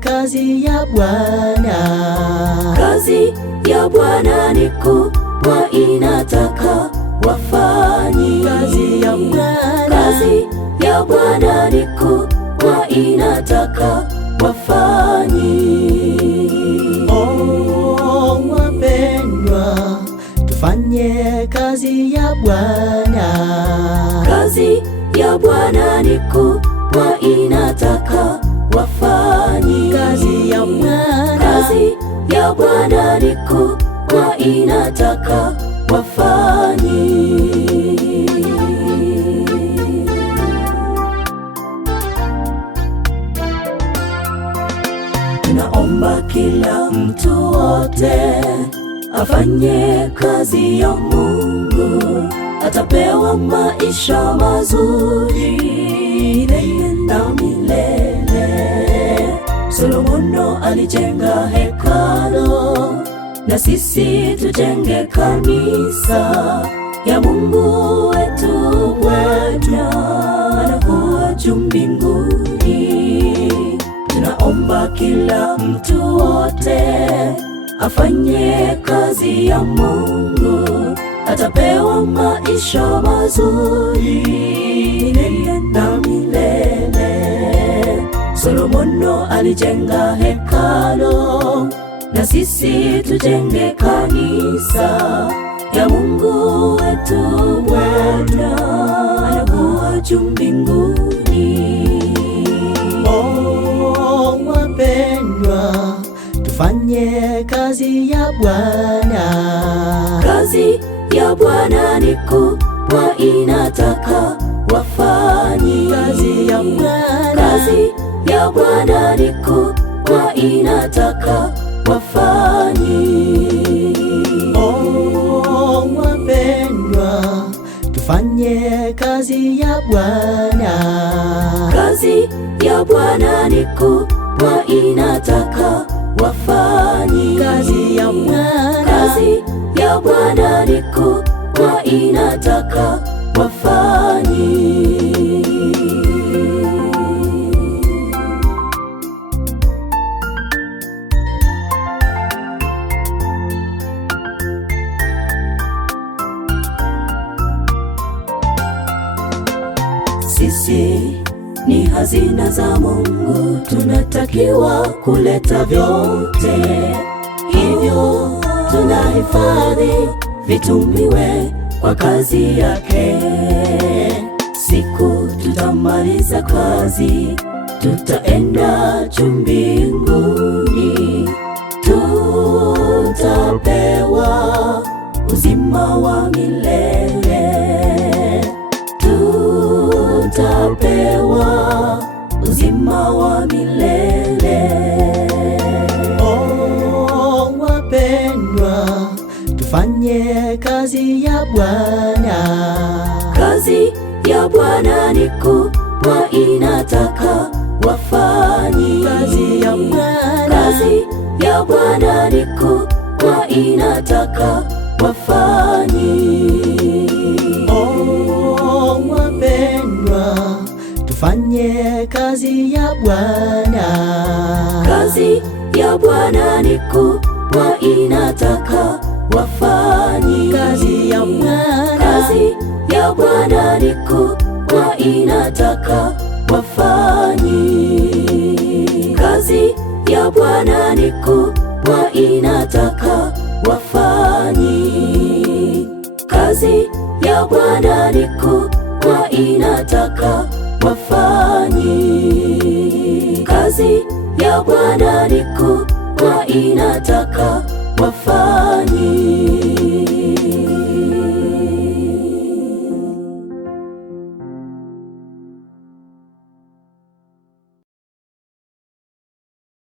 kazi ya Bwana. Kazi ya Bwana ni kubwa, inataka wafanyi. Kazi ya Bwana, kazi ya Bwana ni kubwa, inataka wafanyi. Oh, wapendwa, tufanye kazi ya Bwana. Kazi ya Bwana ni kubwa, inataka wafanyi. Kazi ya Bwana, kazi ya Bwana ni kubwa, inataka wafanyi. Tunaomba kila mtu wote afanye kazi ya Mungu, atapewa maisha mazuri milele na milele. Solomono alijenga hekalu, na sisi tujenge kanisa ya Mungu wetu. Bwana anakuwa juu mbinguni. Tunaomba kila mtu wote afanye kazi ya Mungu, atapewa maisha mazuri milele na milele. Solomono alijenga hekalu, na sisi tujenge kanisa ya Mungu wetu. Bwana anakuwa juu mbinguni. oh, wapendwa, tufanye kazi ya Bwana. Kazi ya Bwana ni kubwa, inataka wafanyi. Kazi ya Bwana, kazi ya Bwana ni kubwa, inataka wafanyi. oh, wapendwa, tufanye kazi ya Bwana. Kazi ya Bwana ni kubwa, inataka wafanyi. Kazi ya Bwana, kazi ya Bwana ni kubwa, inataka wafanyi. Sisi ni hazina za Mungu, tunatakiwa kuleta vyote. Hivyo tunahifadhi vitumiwe kwa kazi yake. Siku tutamaliza kazi, tutaenda juu mbinguni. Tutapewa uzima wa milele. Tutapewa uzima wa milele. oh, wapendwa, tufanye kazi ya Bwana. Kazi ya Bwana ni kubwa, inataka wafanyi. Kazi ya Bwana, kazi ya Bwana ni kubwa, inataka wafanyi. oh, wapendwa, tufanye kazi ya Bwana. Kazi ya Bwana ni kubwa, inataka wafanyi. Kazi ya Bwana, kazi ya Bwana ni kubwa, inataka wafanyi. Kazi ya Bwana ni kubwa, inataka wafanyi. Kazi ya Bwana ni kubwa, inataka wafanyi. Kazi ya Bwana ni kubwa, inataka wafanyi.